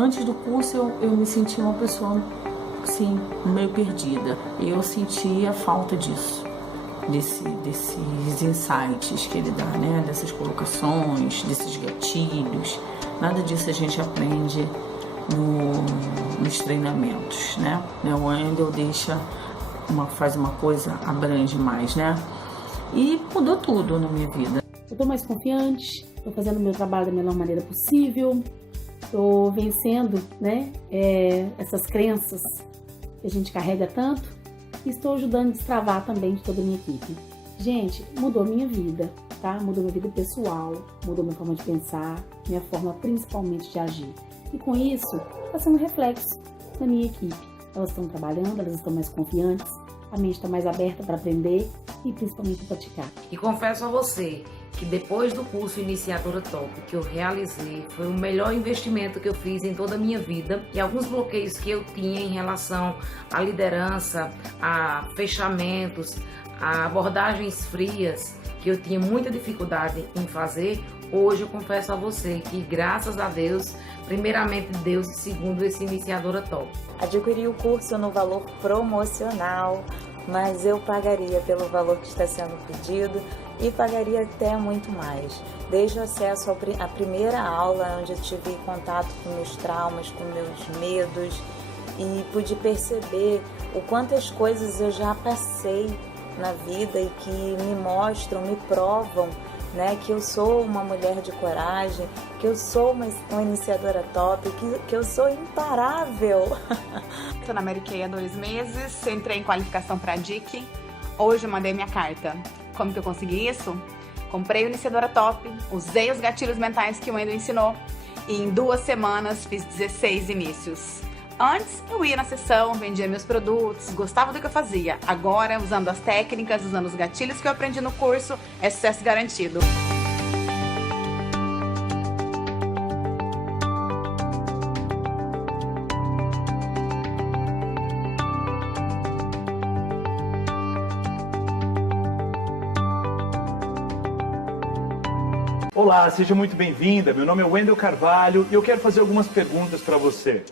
Antes do curso eu me sentia uma pessoa assim, meio perdida. Eu sentia falta disso, desses insights que ele dá, né? Dessas colocações, desses gatilhos. Nada disso a gente aprende nos treinamentos, né? O Wendel faz uma coisa, abrange mais, né? E mudou tudo na minha vida. Eu tô mais confiante, tô fazendo o meu trabalho da melhor maneira possível, tô vencendo, né, essas crenças que a gente carrega tanto e estou ajudando a destravar também de toda a minha equipe. Gente, mudou minha vida, tá? Mudou minha vida pessoal, mudou minha forma de pensar, minha forma principalmente de agir. E com isso, está sendo reflexo na minha equipe. Elas estão trabalhando, elas estão mais confiantes, a mente está mais aberta para aprender e principalmente praticar. E confesso a você que depois do curso Iniciadora Top que eu realizei, foi o melhor investimento que eu fiz em toda a minha vida, e alguns bloqueios que eu tinha em relação à liderança, a fechamentos, a abordagens frias, que eu tinha muita dificuldade em fazer, hoje eu confesso a você que, graças a Deus, primeiramente Deus e segundo esse Iniciadora Top. Adquiri o curso no valor promocional, mas eu pagaria pelo valor que está sendo pedido e pagaria até muito mais. Desde o acesso à primeira aula, onde eu tive contato com meus traumas, com meus medos, e pude perceber o quantas coisas eu já passei na vida e que me mostram, me provam, né, que eu sou uma mulher de coragem, que eu sou uma iniciadora top, que eu sou imparável. Estou na Mary Kay há 2 meses, entrei em qualificação para a DIC, hoje eu mandei minha carta. Como que eu consegui isso? Comprei o Iniciadora Top, usei os gatilhos mentais que o Wendel ensinou e em 2 semanas fiz 16 inícios. Antes eu ia na sessão, vendia meus produtos, gostava do que eu fazia. Agora, usando as técnicas, usando os gatilhos que eu aprendi no curso, é sucesso garantido. Olá, seja muito bem-vinda. Meu nome é Wendel Carvalho e eu quero fazer algumas perguntas para você.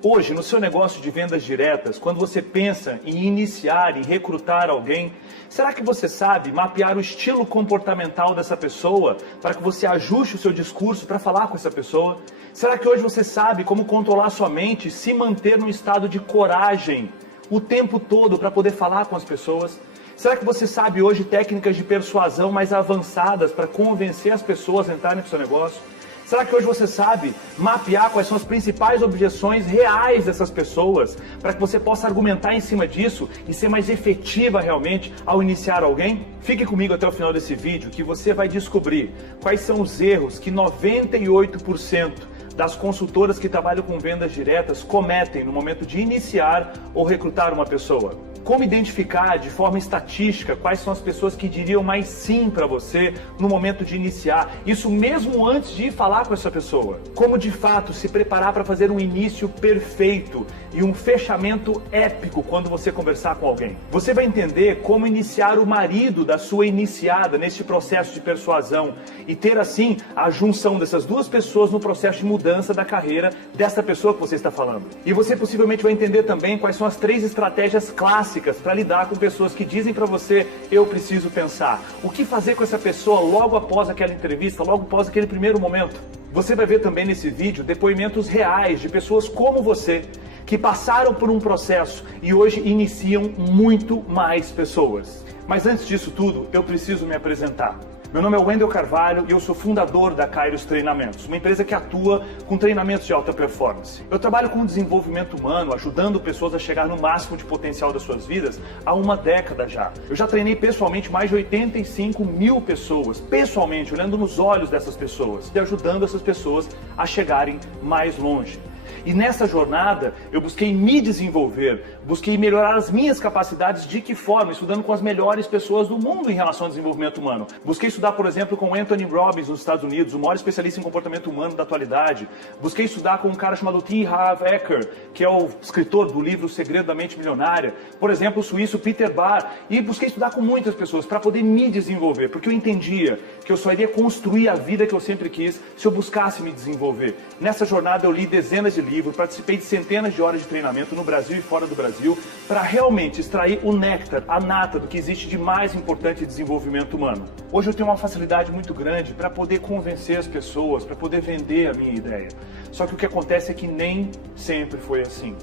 Hoje, no seu negócio de vendas diretas, quando você pensa em iniciar e recrutar alguém, será que você sabe mapear o estilo comportamental dessa pessoa para que você ajuste o seu discurso para falar com essa pessoa? Será que hoje você sabe como controlar sua mente e se manter num estado de coragem o tempo todo para poder falar com as pessoas? Será que você sabe hoje técnicas de persuasão mais avançadas para convencer as pessoas a entrarem no seu negócio? Será que hoje você sabe mapear quais são as principais objeções reais dessas pessoas para que você possa argumentar em cima disso e ser mais efetiva realmente ao iniciar alguém? Fique comigo até o final desse vídeo que você vai descobrir quais são os erros que 98% das consultoras que trabalham com vendas diretas cometem no momento de iniciar ou recrutar uma pessoa. Como identificar de forma estatística quais são as pessoas que diriam mais sim para você no momento de iniciar, isso mesmo antes de ir falar com essa pessoa. Como de fato se preparar para fazer um início perfeito e um fechamento épico quando você conversar com alguém. Você vai entender como iniciar o marido da sua iniciada neste processo de persuasão e ter assim a junção dessas 2 pessoas no processo de mudança da carreira dessa pessoa que você está falando. E você possivelmente vai entender também quais são as 3 estratégias clássicas para lidar com pessoas que dizem para você: eu preciso pensar. O que fazer com essa pessoa logo após aquela entrevista, logo após aquele primeiro momento? Você vai ver também nesse vídeo depoimentos reais de pessoas como você, que passaram por um processo e hoje iniciam muito mais pessoas. Mas antes disso tudo, eu preciso me apresentar. Meu nome é Wendel Carvalho e eu sou fundador da Kairos Treinamentos, uma empresa que atua com treinamentos de alta performance. Eu trabalho com o desenvolvimento humano, ajudando pessoas a chegar no máximo de potencial das suas vidas há 1 década já. Eu já treinei pessoalmente mais de 85 mil pessoas, pessoalmente, olhando nos olhos dessas pessoas e ajudando essas pessoas a chegarem mais longe. E nessa jornada eu busquei me desenvolver, busquei melhorar as minhas capacidades. De que forma? Estudando com as melhores pessoas do mundo em relação ao desenvolvimento humano. Busquei estudar, por exemplo, com Anthony Robbins nos Estados Unidos, o maior especialista em comportamento humano da atualidade. Busquei estudar com um cara chamado T. Harv Eker, que é o escritor do livro O Segredo da Mente Milionária. Por exemplo, o suíço Peter Barr. E busquei estudar com muitas pessoas para poder me desenvolver, porque eu entendia que eu só iria construir a vida que eu sempre quis se eu buscasse me desenvolver. Nessa jornada eu li dezenas de livro, participei de centenas de horas de treinamento no Brasil e fora do Brasil para realmente extrair o néctar, a nata do que existe de mais importante em desenvolvimento humano. Hoje eu tenho uma facilidade muito grande para poder convencer as pessoas, para poder vender a minha ideia. Só que o que acontece é que nem sempre foi assim.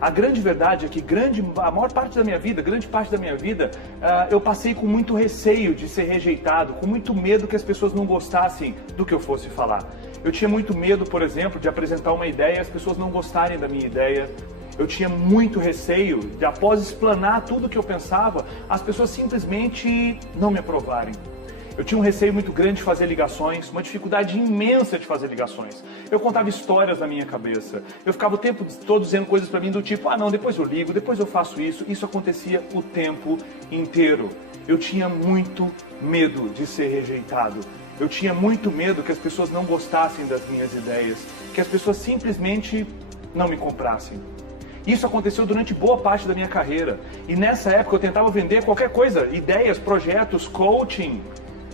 A grande verdade é que a maior parte da minha vida, eu passei com muito receio de ser rejeitado, com muito medo que as pessoas não gostassem do que eu fosse falar. Eu tinha muito medo, por exemplo, de apresentar uma ideia e as pessoas não gostarem da minha ideia. Eu tinha muito receio de, após explanar tudo o que eu pensava, as pessoas simplesmente não me aprovarem. Eu tinha um receio muito grande de fazer ligações, uma dificuldade imensa de fazer ligações. Eu contava histórias na minha cabeça. Eu ficava o tempo todo dizendo coisas para mim do tipo, não, depois eu ligo, depois eu faço isso. Isso acontecia o tempo inteiro. Eu tinha muito medo de ser rejeitado. Eu tinha muito medo que as pessoas não gostassem das minhas ideias, que as pessoas simplesmente não me comprassem. Isso aconteceu durante boa parte da minha carreira. E nessa época eu tentava vender qualquer coisa, ideias, projetos, coaching.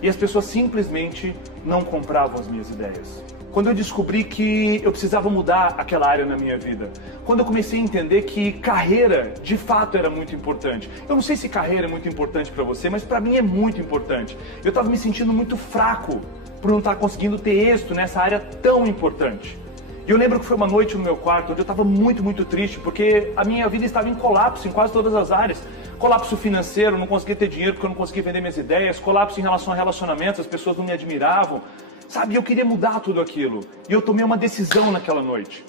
E as pessoas simplesmente não compravam as minhas ideias. Quando eu descobri que eu precisava mudar aquela área na minha vida, quando eu comecei a entender que carreira de fato era muito importante. Eu não sei se carreira é muito importante para você, mas para mim é muito importante. Eu estava me sentindo muito fraco por não estar conseguindo ter êxito nessa área tão importante. E eu lembro que foi uma noite no meu quarto onde eu estava muito triste porque a minha vida estava em colapso em quase todas as áreas. Colapso financeiro, não conseguia ter dinheiro porque eu não conseguia vender minhas ideias. Colapso em relação a relacionamentos, as pessoas não me admiravam. Sabe, eu queria mudar tudo aquilo. E eu tomei uma decisão naquela noite.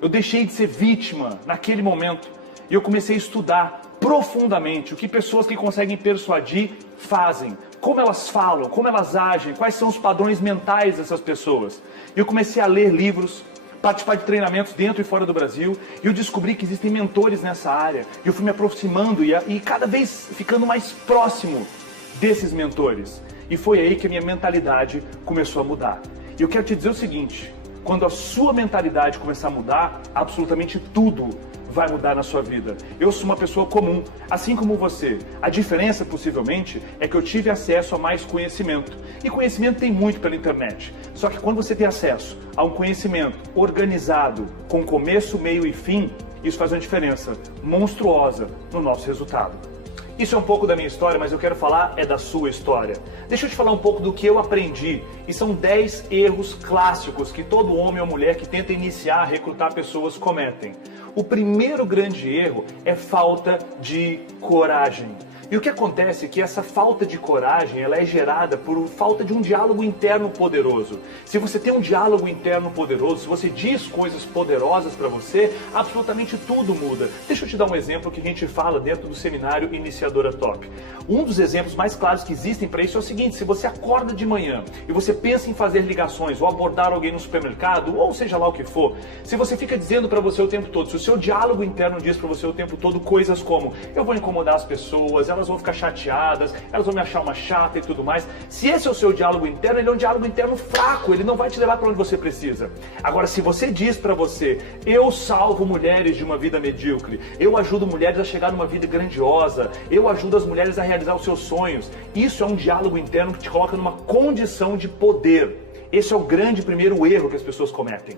Eu deixei de ser vítima naquele momento. E eu comecei a estudar profundamente o que pessoas que conseguem persuadir fazem. Como elas falam, como elas agem, quais são os padrões mentais dessas pessoas. E eu comecei a ler livros, participar de treinamentos dentro e fora do Brasil, e eu descobri que existem mentores nessa área. E eu fui me aproximando e cada vez ficando mais próximo desses mentores. E foi aí que a minha mentalidade começou a mudar. E eu quero te dizer o seguinte, quando a sua mentalidade começar a mudar, absolutamente tudo vai mudar na sua vida. Eu sou uma pessoa comum, assim como você. A diferença, possivelmente, é que eu tive acesso a mais conhecimento. E conhecimento tem muito pela internet. Só que quando você tem acesso a um conhecimento organizado, com começo, meio e fim, isso faz uma diferença monstruosa no nosso resultado. Isso é um pouco da minha história, mas eu quero falar da sua história. Deixa eu te falar um pouco do que eu aprendi. E são 10 erros clássicos que todo homem ou mulher que tenta iniciar, recrutar pessoas cometem. O primeiro grande erro é falta de coragem. E o que acontece é que essa falta de coragem, ela é gerada por falta de um diálogo interno poderoso. Se você tem um diálogo interno poderoso, se você diz coisas poderosas para você, absolutamente tudo muda. Deixa eu te dar um exemplo que a gente fala dentro do seminário Iniciadora Top. Um dos exemplos mais claros que existem para isso é o seguinte, se você acorda de manhã e você pensa em fazer ligações ou abordar alguém no supermercado, ou seja lá o que for, se você fica dizendo para você o tempo todo, se o seu diálogo interno diz para você o tempo todo coisas como, eu vou incomodar as pessoas, elas vão ficar chateadas, elas vão me achar uma chata e tudo mais. Se esse é o seu diálogo interno, ele é um diálogo interno fraco, ele não vai te levar para onde você precisa. Agora, se você diz para você, eu salvo mulheres de uma vida medíocre, eu ajudo mulheres a chegar numa vida grandiosa, eu ajudo as mulheres a realizar os seus sonhos, isso é um diálogo interno que te coloca numa condição de poder. Esse é o grande primeiro erro que as pessoas cometem.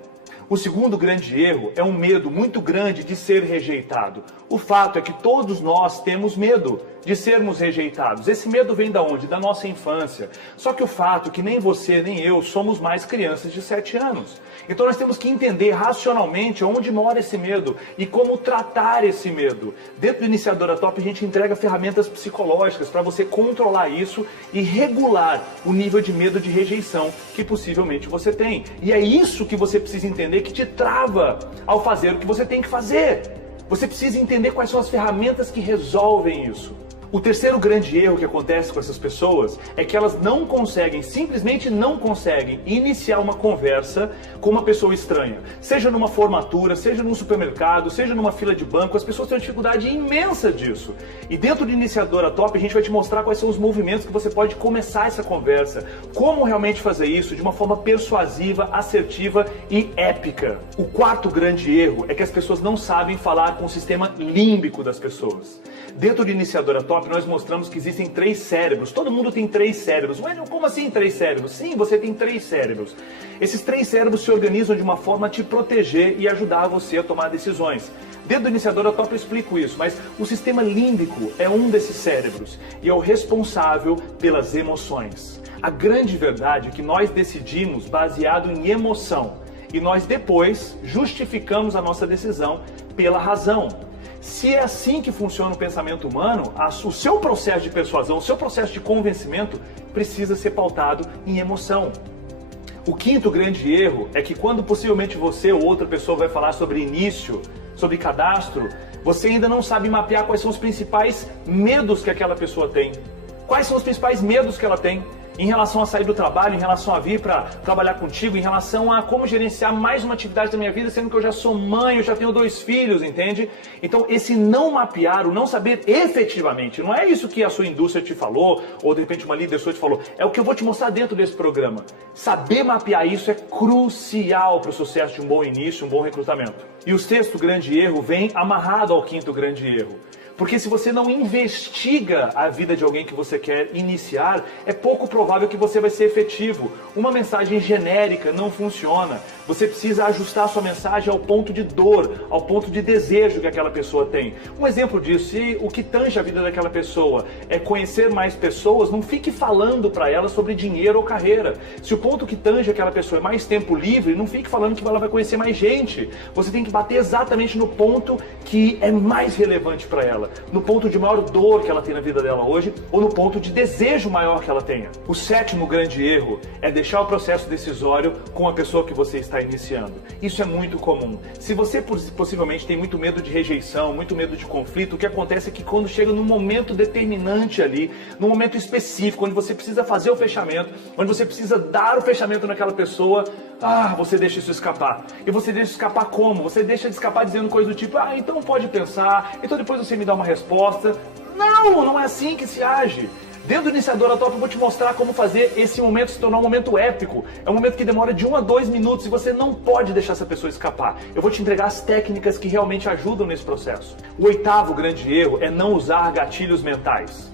O segundo grande erro é um medo muito grande de ser rejeitado. O fato é que todos nós temos medo de sermos rejeitados. Esse medo vem da onde? Da nossa infância. Só que o fato é que nem você nem eu somos mais crianças de 7 anos. Então nós temos que entender racionalmente onde mora esse medo e como tratar esse medo. Dentro do Iniciadora Top a gente entrega ferramentas psicológicas para você controlar isso e regular o nível de medo de rejeição que possivelmente você tem. E é isso que você precisa entender que te trava ao fazer o que você tem que fazer. Você precisa entender quais são as ferramentas que resolvem isso. O terceiro grande erro que acontece com essas pessoas é que elas não conseguem, simplesmente não conseguem iniciar uma conversa com uma pessoa estranha. Seja numa formatura, seja num supermercado, seja numa fila de banco, as pessoas têm uma dificuldade imensa disso. E dentro do Iniciadora Top a gente vai te mostrar quais são os movimentos que você pode começar essa conversa. Como realmente fazer isso de uma forma persuasiva, assertiva e épica. O quarto grande erro é que as pessoas não sabem falar com o sistema límbico das pessoas. Dentro do Iniciadora Top Top nós mostramos que existem 3 cérebros. Todo mundo tem 3 cérebros. Mas como assim 3 cérebros? Sim, você tem 3 cérebros. Esses 3 cérebros se organizam de uma forma a te proteger e ajudar você a tomar decisões. Dentro do Iniciadora Top eu explico isso, mas o sistema límbico é um desses cérebros e é o responsável pelas emoções. A grande verdade é que nós decidimos baseado em emoção e nós depois justificamos a nossa decisão pela razão. Se é assim que funciona o pensamento humano, o seu processo de persuasão, o seu processo de convencimento precisa ser pautado em emoção. O quinto grande erro é que quando possivelmente você ou outra pessoa vai falar sobre início, sobre cadastro, você ainda não sabe mapear quais são os principais medos que aquela pessoa tem. Quais são os principais medos que ela tem em relação a sair do trabalho, em relação a vir para trabalhar contigo, em relação a como gerenciar mais uma atividade da minha vida, sendo que eu já sou mãe, eu já tenho 2 filhos, entende? Então esse não mapear, o não saber efetivamente, não é isso que a sua indústria te falou, ou de repente uma líder sua te falou, é o que eu vou te mostrar dentro desse programa. Saber mapear isso é crucial para o sucesso de um bom início, um bom recrutamento. E o 6º grande erro vem amarrado ao 5º grande erro. Porque se você não investiga a vida de alguém que você quer iniciar, é pouco provável que você vai ser efetivo. Uma mensagem genérica não funciona. Você precisa ajustar a sua mensagem ao ponto de dor, ao ponto de desejo que aquela pessoa tem. Um exemplo disso, se o que tange a vida daquela pessoa é conhecer mais pessoas, não fique falando para ela sobre dinheiro ou carreira. Se o ponto que tange aquela pessoa é mais tempo livre, não fique falando que ela vai conhecer mais gente. Você tem que bater exatamente no ponto que é mais relevante para ela. No ponto de maior dor que ela tem na vida dela hoje, ou no ponto de desejo maior que ela tenha. O 7º grande erro é deixar o processo decisório com a pessoa que você está iniciando. Isso é muito comum. Se você possivelmente tem muito medo de rejeição, muito medo de conflito, o que acontece é que quando chega num momento determinante ali, num momento específico, onde você precisa fazer o fechamento, onde você precisa dar o fechamento naquela pessoa, você deixa isso escapar. E você deixa escapar como? Você deixa de escapar dizendo coisas do tipo, então pode pensar, então depois você me dá uma resposta. Não é assim que se age. Dentro do Iniciadora Top eu vou te mostrar como fazer esse momento se tornar um momento épico. É um momento que demora de 1 a 2 minutos e você não pode deixar essa pessoa escapar. Eu vou te entregar as técnicas que realmente ajudam nesse processo. O 8º grande erro é não usar gatilhos mentais.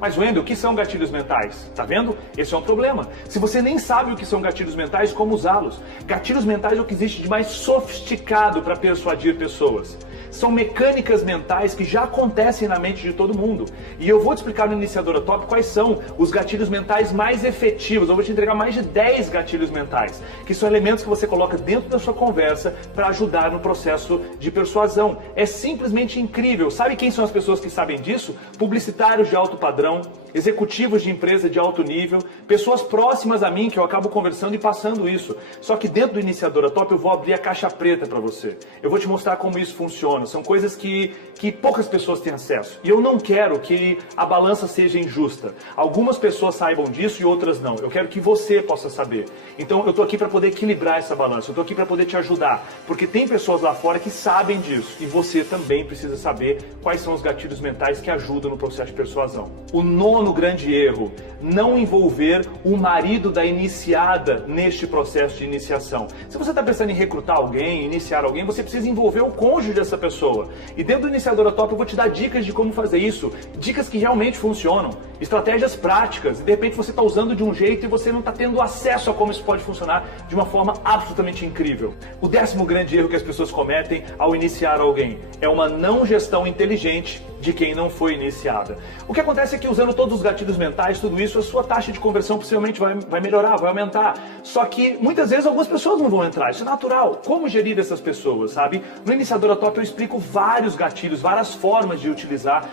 Mas, Wendel, o que são gatilhos mentais? Tá vendo? Esse é um problema. Se você nem sabe o que são gatilhos mentais, como usá-los? Gatilhos mentais é o que existe de mais sofisticado para persuadir pessoas. São mecânicas mentais que já acontecem na mente de todo mundo. E eu vou te explicar no Iniciadora Top quais são os gatilhos mentais mais efetivos. Eu vou te entregar mais de 10 gatilhos mentais, que são elementos que você coloca dentro da sua conversa para ajudar no processo de persuasão. É simplesmente incrível. Sabe quem são as pessoas que sabem disso? Publicitários de alto padrão, executivos de empresa de alto nível, pessoas próximas a mim que eu acabo conversando e passando isso. Só que dentro do Iniciadora Top eu vou abrir a caixa preta para você. Eu vou te mostrar como isso funciona. São coisas que poucas pessoas têm acesso. E eu não quero que a balança seja injusta. Algumas pessoas saibam disso e outras não. Eu quero que você possa saber. Então eu estou aqui para poder equilibrar essa balança. Eu estou aqui para poder te ajudar. Porque tem pessoas lá fora que sabem disso. E você também precisa saber quais são os gatilhos mentais que ajudam no processo de persuasão. O 9º grande erro, não envolver o marido da iniciada neste processo de iniciação. Se você está pensando em recrutar alguém, iniciar alguém, você precisa envolver o cônjuge dessa pessoa. E dentro do Iniciadora Top eu vou te dar dicas de como fazer isso, dicas que realmente funcionam, estratégias práticas, e de repente você está usando de um jeito e você não está tendo acesso a como isso pode funcionar de uma forma absolutamente incrível. O 10º grande erro que as pessoas cometem ao iniciar alguém é uma não gestão inteligente de quem não foi iniciada. O que acontece é que usando todos os gatilhos mentais, tudo isso, a sua taxa de conversão possivelmente vai melhorar, vai aumentar. Só que muitas vezes algumas pessoas não vão entrar, isso é natural. Como gerir essas pessoas, sabe? No Iniciadora Top eu explico vários gatilhos, várias formas de utilizar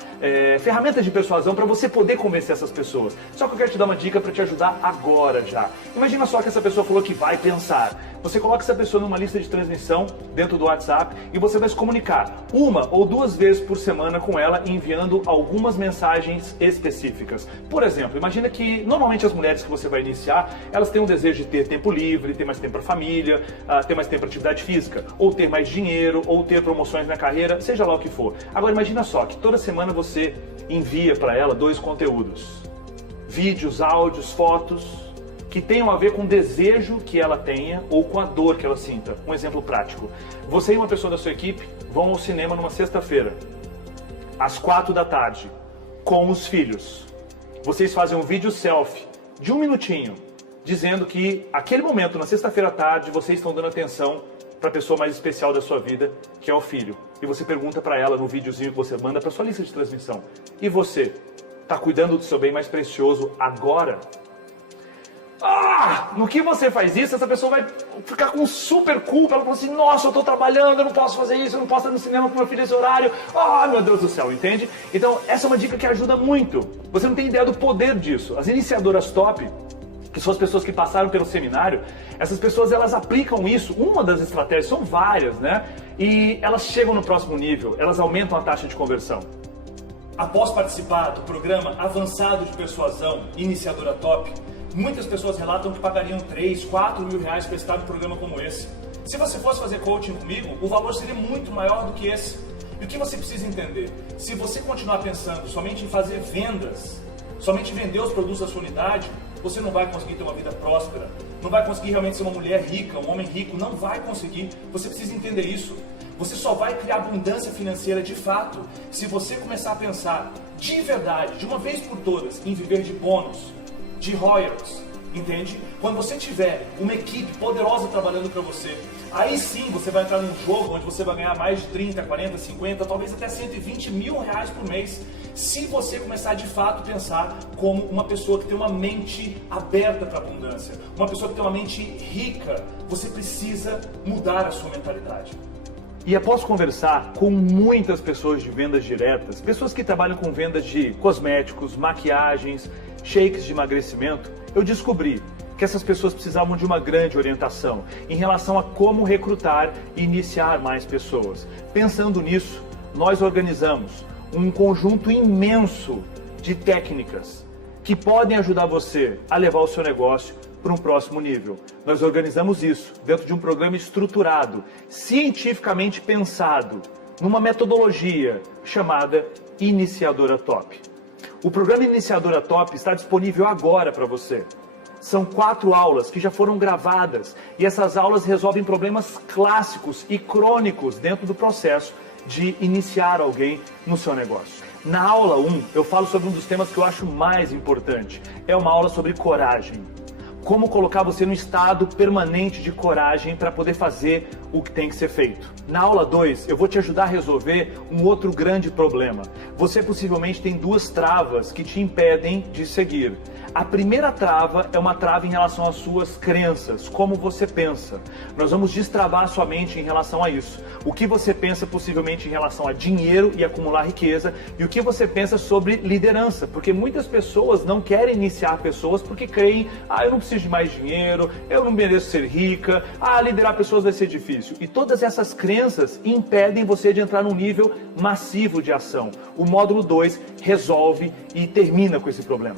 ferramentas de persuasão para você poder convencer essas pessoas. Só que eu quero te dar uma dica para te ajudar agora já. Imagina só que essa pessoa falou que vai pensar. Você coloca essa pessoa numa lista de transmissão dentro do WhatsApp e você vai se comunicar 1 ou 2 vezes por semana com ela, enviando algumas mensagens específicas. Por exemplo, imagina que normalmente as mulheres que você vai iniciar, elas têm um desejo de ter tempo livre, ter mais tempo para a família, ter mais tempo para atividade física, ou ter mais dinheiro, ou ter promoções na carreira, seja lá o que for. Agora imagina só que toda semana você envia para ela 2 conteúdos, vídeos, áudios, fotos, que tenham a ver com o desejo que ela tenha ou com a dor que ela sinta. Um exemplo prático. Você e uma pessoa da sua equipe vão ao cinema numa sexta-feira, às 4 da tarde. com os filhos. Vocês fazem um vídeo selfie de 1 minutinho, dizendo que aquele momento, na sexta-feira à tarde, vocês estão dando atenção para a pessoa mais especial da sua vida, que é o filho. E você pergunta para ela no videozinho que você manda para sua lista de transmissão: e você, está cuidando do seu bem mais precioso agora? No que você faz isso, essa pessoa vai ficar com super culpa. Ela fala assim: nossa, eu estou trabalhando, eu não posso fazer isso, eu não posso ir no cinema com meu filho nesse horário. Meu Deus do céu, entende? Então, essa é uma dica que ajuda muito. Você não tem ideia do poder disso. As iniciadoras top, que são as pessoas que passaram pelo seminário, essas pessoas, elas aplicam isso. Uma das estratégias, são várias, né? E elas chegam no próximo nível, elas aumentam a taxa de conversão. Após participar do programa avançado de persuasão Iniciadora Top, muitas pessoas relatam que pagariam 3, 4 mil reais para estar num programa como esse. Se você fosse fazer coaching comigo, o valor seria muito maior do que esse. E o que você precisa entender? Se você continuar pensando somente em fazer vendas, somente vender os produtos da sua unidade, você não vai conseguir ter uma vida próspera, não vai conseguir realmente ser uma mulher rica, um homem rico, não vai conseguir. Você precisa entender isso. Você só vai criar abundância financeira de fato se você começar a pensar de verdade, de uma vez por todas, em viver de bônus, de royalties, entende? Quando você tiver uma equipe poderosa trabalhando para você, aí sim você vai entrar num jogo onde você vai ganhar mais de 30, 40, 50, talvez até 120 mil reais por mês, se você começar de fato a pensar como uma pessoa que tem uma mente aberta para a abundância, uma pessoa que tem uma mente rica. Você precisa mudar a sua mentalidade. E após conversar com muitas pessoas de vendas diretas, pessoas que trabalham com vendas de cosméticos, maquiagens, shakes de emagrecimento, eu descobri que essas pessoas precisavam de uma grande orientação em relação a como recrutar e iniciar mais pessoas. Pensando nisso, nós organizamos um conjunto imenso de técnicas que podem ajudar você a levar o seu negócio para um próximo nível. Nós organizamos isso dentro de um programa estruturado, cientificamente pensado, numa metodologia chamada Iniciadora Top. O programa Iniciadora Top está disponível agora para você. São 4 aulas que já foram gravadas e essas aulas resolvem problemas clássicos e crônicos dentro do processo de iniciar alguém no seu negócio. Na aula 1, eu falo sobre um dos temas que eu acho mais importante. É uma aula sobre coragem. Como colocar você no estado permanente de coragem para poder fazer o que tem que ser feito. Na aula 2, eu vou te ajudar a resolver um outro grande problema. Você possivelmente tem 2 travas que te impedem de seguir. A primeira trava é uma trava em relação às suas crenças, como você pensa. Nós vamos destravar a sua mente em relação a isso. O que você pensa possivelmente em relação a dinheiro e acumular riqueza, e o que você pensa sobre liderança, porque muitas pessoas não querem iniciar pessoas porque creem: eu não preciso de mais dinheiro, eu não mereço ser rica, liderar pessoas vai ser difícil. E todas essas crenças impedem você de entrar num nível massivo de ação. O módulo 2 resolve e termina com esse problema.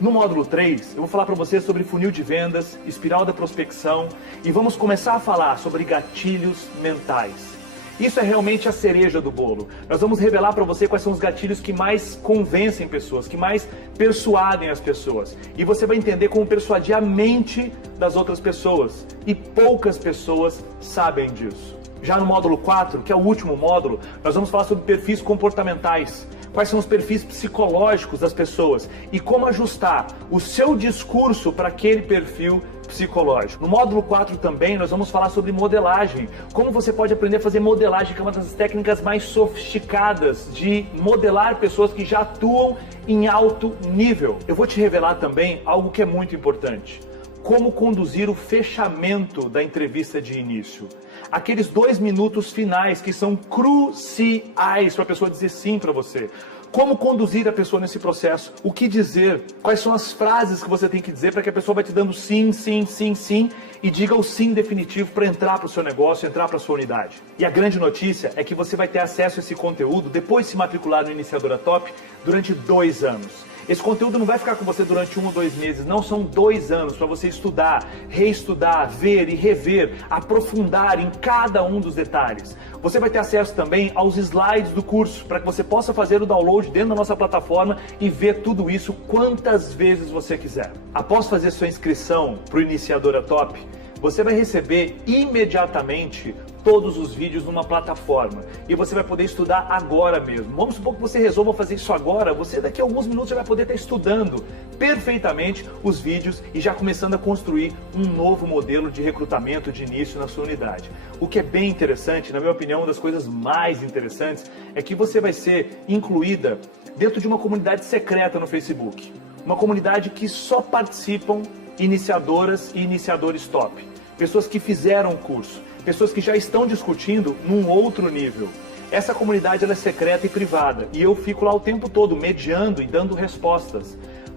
No módulo 3, eu vou falar para você sobre funil de vendas, espiral da prospecção e vamos começar a falar sobre gatilhos mentais. Isso é realmente a cereja do bolo. Nós vamos revelar para você quais são os gatilhos que mais convencem pessoas, que mais persuadem as pessoas. E você vai entender como persuadir a mente das outras pessoas. E poucas pessoas sabem disso. Já no módulo 4, que é o último módulo, nós vamos falar sobre perfis comportamentais. Quais são os perfis psicológicos das pessoas e como ajustar o seu discurso para aquele perfil psicológico. No módulo 4 também nós vamos falar sobre modelagem. Como você pode aprender a fazer modelagem, que é uma das técnicas mais sofisticadas de modelar pessoas que já atuam em alto nível. Eu vou te revelar também algo que é muito importante. Como conduzir o fechamento da entrevista de início. Aqueles 2 minutos finais que são cruciais para a pessoa dizer sim para você. Como conduzir a pessoa nesse processo? O que dizer? Quais são as frases que você tem que dizer para que a pessoa vai te dando sim, sim, sim, sim e diga o sim definitivo para entrar para o seu negócio, entrar para a sua unidade. E a grande notícia é que você vai ter acesso a esse conteúdo depois de se matricular no Iniciadora Top durante 2 anos. Esse conteúdo não vai ficar com você durante 1 ou 2 meses, não, são 2 anos para você estudar, reestudar, ver e rever, aprofundar em cada um dos detalhes. Você vai ter acesso também aos slides do curso, para que você possa fazer o download dentro da nossa plataforma e ver tudo isso quantas vezes você quiser. Após fazer sua inscrição para o Iniciadora Top, você vai receber imediatamente todos os vídeos numa plataforma e você vai poder estudar agora mesmo. Vamos supor que você resolva fazer isso agora, você daqui a alguns minutos já vai poder estar estudando perfeitamente os vídeos e já começando a construir um novo modelo de recrutamento de início na sua unidade. O que é bem interessante, na minha opinião, uma das coisas mais interessantes é que você vai ser incluída dentro de uma comunidade secreta no Facebook. Uma comunidade que só participam iniciadoras e iniciadores top. Pessoas que fizeram o curso, pessoas que já estão discutindo num outro nível. Essa comunidade ela é secreta e privada e eu fico lá o tempo todo mediando e dando respostas.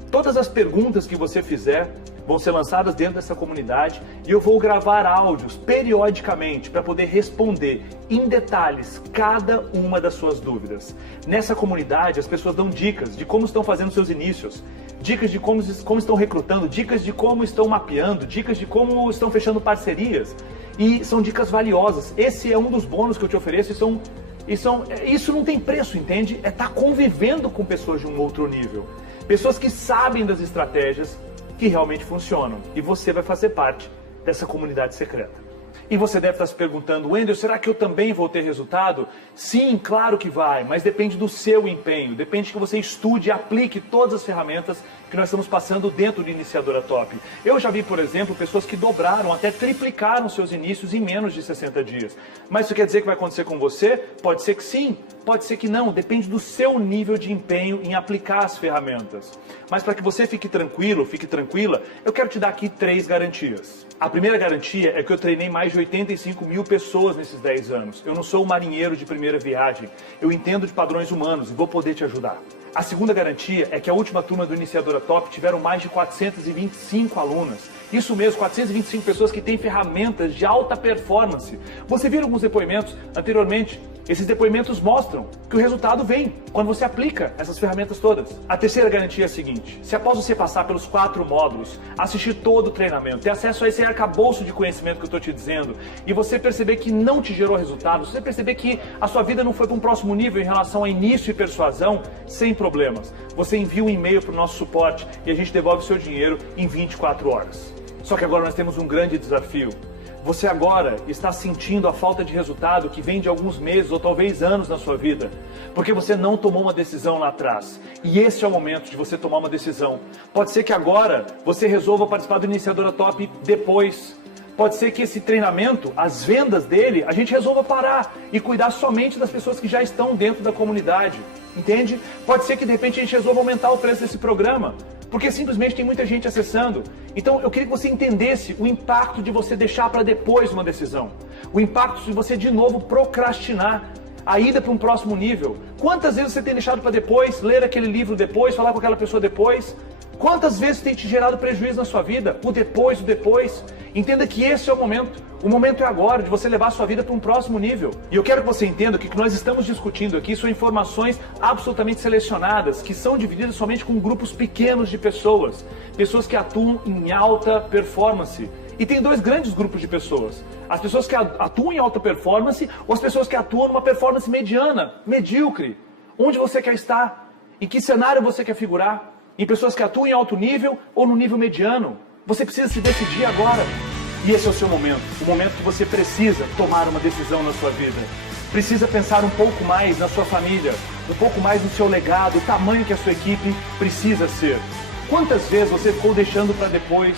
Todas as perguntas que você fizer vão ser lançadas dentro dessa comunidade e eu vou gravar áudios periodicamente para poder responder em detalhes cada uma das suas dúvidas. Nessa comunidade as pessoas dão dicas de como estão fazendo seus inícios, dicas de como estão recrutando, dicas de como estão mapeando, dicas de como estão fechando parcerias. E são dicas valiosas. Esse é um dos bônus que eu te ofereço isso não tem preço, entende? É estar convivendo com pessoas de um outro nível. Pessoas que sabem das estratégias que realmente funcionam. E você vai fazer parte dessa comunidade secreta. E você deve estar se perguntando, Wendel, será que eu também vou ter resultado? Sim, claro que vai, mas depende do seu empenho, depende que você estude e aplique todas as ferramentas que nós estamos passando dentro do Iniciadora Top. Eu já vi, por exemplo, pessoas que dobraram, até triplicaram seus inícios em menos de 60 dias. Mas isso quer dizer que vai acontecer com você? Pode ser que sim, pode ser que não, depende do seu nível de empenho em aplicar as ferramentas. Mas para que você fique tranquilo, fique tranquila, eu quero te dar aqui 3 garantias. A primeira garantia é que eu treinei mais de 85 mil pessoas nesses 10 anos. Eu não sou um marinheiro de primeira viagem. Eu entendo de padrões humanos e vou poder te ajudar. A segunda garantia é que a última turma do Iniciadora Top tiveram mais de 425 alunas. Isso mesmo, 425 pessoas que têm ferramentas de alta performance. Você viu alguns depoimentos anteriormente? Esses depoimentos mostram que o resultado vem quando você aplica essas ferramentas todas. A terceira garantia é a seguinte: se após você passar pelos 4 módulos, assistir todo o treinamento, ter acesso a esse arcabouço de conhecimento que eu estou te dizendo, e você perceber que não te gerou resultado, se você perceber que a sua vida não foi para um próximo nível em relação a início e persuasão, sem problemas. Você envia um e-mail para o nosso suporte e a gente devolve o seu dinheiro em 24 horas. Só que agora nós temos um grande desafio. Você agora está sentindo a falta de resultado que vem de alguns meses ou talvez anos na sua vida, porque você não tomou uma decisão lá atrás. E esse é o momento de você tomar uma decisão. Pode ser que agora você resolva participar do Iniciadora Top depois. Pode ser que esse treinamento, as vendas dele, a gente resolva parar e cuidar somente das pessoas que já estão dentro da comunidade. Entende? Pode ser que de repente a gente resolva aumentar o preço desse programa, porque simplesmente tem muita gente acessando. Então eu queria que você entendesse o impacto de você deixar para depois uma decisão. O impacto de você de novo procrastinar a ida para um próximo nível. Quantas vezes você tem deixado para depois, ler aquele livro depois, falar com aquela pessoa depois? Quantas vezes tem te gerado prejuízo na sua vida? O depois. Entenda que esse é o momento. O momento é agora de você levar a sua vida para um próximo nível. E eu quero que você entenda que o que nós estamos discutindo aqui são informações absolutamente selecionadas, que são divididas somente com grupos pequenos de pessoas. Pessoas que atuam em alta performance. E tem 2 grandes grupos de pessoas. As pessoas que atuam em alta performance ou as pessoas que atuam numa performance mediana, medíocre. Onde você quer estar? Em que cenário você quer figurar? Em pessoas que atuam em alto nível ou no nível mediano? Você precisa se decidir agora. E esse é o seu momento. O momento que você precisa tomar uma decisão na sua vida. Precisa pensar um pouco mais na sua família, um pouco mais no seu legado, o tamanho que a sua equipe precisa ser. Quantas vezes você ficou deixando para depois?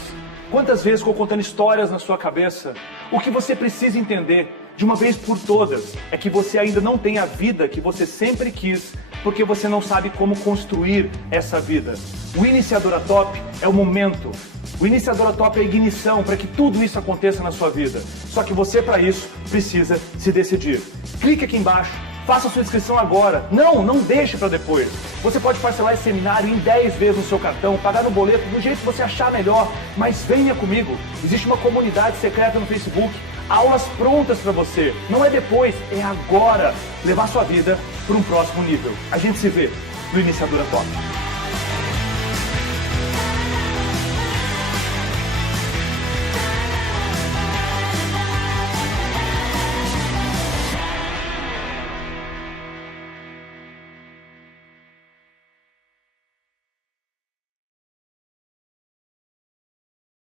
Quantas vezes ficou contando histórias na sua cabeça? O que você precisa entender, de uma vez por todas, é que você ainda não tem a vida que você sempre quis, porque você não sabe como construir essa vida. O Iniciadora Top é o momento. O Iniciadora Top é a ignição para que tudo isso aconteça na sua vida. Só que você, para isso, precisa se decidir. Clique aqui embaixo. Faça sua inscrição agora. Não deixe para depois. Você pode parcelar esse seminário em 10 vezes no seu cartão, pagar no boleto do jeito que você achar melhor, mas venha comigo. Existe uma comunidade secreta no Facebook, aulas prontas para você. Não é depois, é agora. Levar sua vida para um próximo nível. A gente se vê no Iniciadora Top.